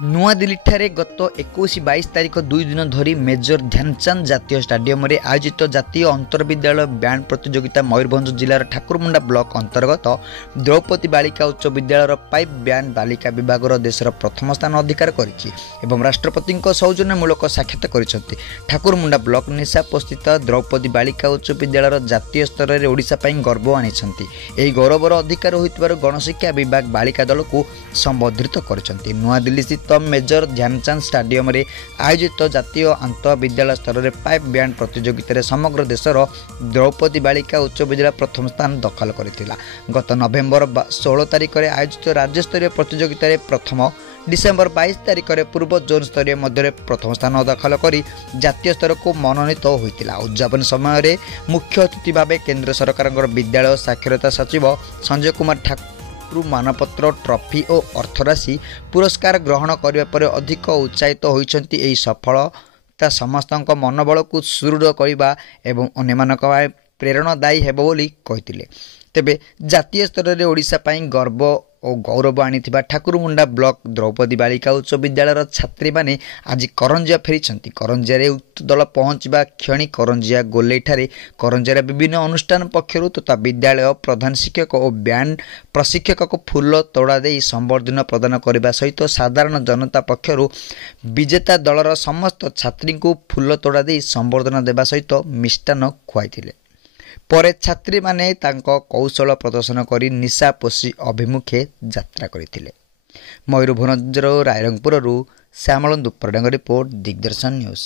ନୂଆଦିଲ୍ଲୀଠାରେ ଗତ 21-22 ତାରିଖ 2 ଦିନ ଧରି ମେଜର ଧ୍ୟାନଚାନ୍ଦ ଜାତୀୟ ଷ୍ଟାଡିୟମରେ ଆୟୋଜିତ ଜାତୀୟ ଅନ୍ତର୍ବିଦ୍ୟାଳୟ ବ୍ୟାଣ୍ଡ ପ୍ରତିଯୋଗିତା ମୟୂରଭଞ୍ଜ ଜିଲ୍ଲାର ଠାକୁରମୁଣ୍ଡା ବ୍ଲକ ଅନ୍ତର୍ଗତ ଦ୍ରୌପଦୀ ବାଳିକା ଉଚ୍ଚ ବିଦ୍ୟାଳୟର ପାଇପ୍ ବ୍ୟାଣ୍ଡ ବାଲିକା ବିଭାଗର ଦେଶର ପ୍ରଥମ ସ୍ଥାନ ଅଧିକାର କରିଛି ଏବଂ ରାଷ୍ଟ୍ରପତିଙ୍କ ସୌଜନ୍ୟମୂଳକ ସାକ୍ଷାତ କରିଛନ୍ତି। ଠାକୁରମୁଣ୍ଡା ବ୍ଲକ ନିଶାପୋସ୍ଥିତ ଦ୍ରୌପଦୀ ବାଳିକା ଉଚ୍ଚ ବିଦ୍ୟାଳୟର ଜାତୀୟ ସ୍ତରରେ ଓଡ଼ିଶା ପାଇଁ ଗର୍ବ ଆଣିଛନ୍ତି। ଏହି ଗୌରବର ଅଧିକାର ହୋଇଥିବାରୁ ଗଣଶିକ୍ଷା ବିଭାଗ ବାଳିକା ଦଳକୁ ସମ୍ବର୍ଦ୍ଧିତ କରିଛନ୍ତି। ନୂଆଦିଲ୍ଲୀ ସ୍ଥିତ ମେଜର ଧ୍ୟାନଚାନ୍ଦ ଷ୍ଟାଡିୟମରେ ଆୟୋଜିତ ଜାତୀୟ ଆନ୍ତଃବିଦ୍ୟାଳୟ ସ୍ତରରେ ପାଇପ୍ ବ୍ୟାଣ୍ଡ ପ୍ରତିଯୋଗିତାରେ ସମଗ୍ର ଦେଶର ଦ୍ରୌପଦୀ ବାଳିକା ଉଚ୍ଚ ବିଦ୍ୟାଳୟ ପ୍ରଥମ ସ୍ଥାନ ଦଖଲ କରିଥିଲା। ଗତ ନଭେମ୍ବର 16 ତାରିଖରେ ଆୟୋଜିତ ରାଜ୍ୟସ୍ତରୀୟ ପ୍ରତିଯୋଗିତାରେ ପ୍ରଥମ, ଡିସେମ୍ବର 22 ତାରିଖରେ ପୂର୍ବ ଜୋନ୍ ସ୍ତରୀୟ ମଧ୍ୟରେ ପ୍ରଥମ ସ୍ଥାନ ଦଖଲ କରି ଜାତୀୟ ସ୍ତରକୁ ମନୋନୀତ ହୋଇଥିଲା। ଉଦ୍ଯାପନ ସମୟରେ ମୁଖ୍ୟ ଅତିଥି ଭାବେ କେନ୍ଦ୍ର ସରକାରଙ୍କର ବିଦ୍ୟାଳୟ ସାକ୍ଷରତା ସଚିବ ସଞ୍ଜୟ କୁମାର ଠାକୁର ମାନପତ୍ର, ଟ୍ରଫି ଓ ଅର୍ଥରାଶି ପୁରସ୍କାର ଗ୍ରହଣ କରିବା ପରେ ଅଧିକ ଉତ୍ସାହିତ ହୋଇଛନ୍ତି। ଏହି ସଫଳତା ସମସ୍ତଙ୍କ ମନୋବଳକୁ ସୁଦୃଢ଼ କରିବା ଏବଂ ଅନ୍ୟମାନଙ୍କ ପାଇଁ ପ୍ରେରଣାଦାୟୀ ହେବ ବୋଲି କହିଥିଲେ। ତେବେ ଜାତୀୟ ସ୍ତରରେ ଓଡ଼ିଶା ପାଇଁ ଗର୍ବ ଓ ଗୌରବ ଆଣିଥିବା ଠାକୁରମୁଣ୍ଡା ବ୍ଲକ ଦ୍ରୌପଦୀ ବାଳିକା ଉଚ୍ଚ ବିଦ୍ୟାଳୟର ଛାତ୍ରୀମାନେ ଆଜି କରଞ୍ଜିଆ ଫେରିଛନ୍ତି। କରଞ୍ଜିଆରେ ଉକ୍ତ ଦଳ ପହଞ୍ଚିବା କ୍ଷଣି କରଞ୍ଜିଆ ଗୋଲେଇଠାରେ କରଞ୍ଜିଆର ବିଭିନ୍ନ ଅନୁଷ୍ଠାନ ପକ୍ଷରୁ ତଥା ବିଦ୍ୟାଳୟ ପ୍ରଧାନ ଶିକ୍ଷକ ଓ ବ୍ୟାଣ୍ଡ ପ୍ରଶିକ୍ଷକଙ୍କୁ ଫୁଲ ତୋଡ଼ା ଦେଇ ସମ୍ବର୍ଦ୍ଧନା ପ୍ରଦାନ କରିବା ସହିତ ସାଧାରଣ ଜନତା ପକ୍ଷରୁ ବିଜେତା ଦଳର ସମସ୍ତ ଛାତ୍ରୀଙ୍କୁ ଫୁଲ ତୋଡ଼ା ଦେଇ ସମ୍ବର୍ଦ୍ଧନା ଦେବା ସହିତ ମିଷ୍ଟାନ୍ନ ଖୁଆଇଥିଲେ। ପରେ ଛାତ୍ରୀମାନେ ତାଙ୍କ କୌଶଳ ପ୍ରଦର୍ଶନ କରି ନିଶାପୋଷୀ ଅଭିମୁଖେ ଯାତ୍ରା କରିଥିଲେ। ମୟୂରଭଞ୍ଜର ରାଇରଙ୍ଗପୁରରୁ ଶ୍ୟାମଳ ଦୁପରଡାଙ୍କ ରିପୋର୍ଟ, ଦିଗ୍ଦର୍ଶନ ନ୍ୟୁଜ୍।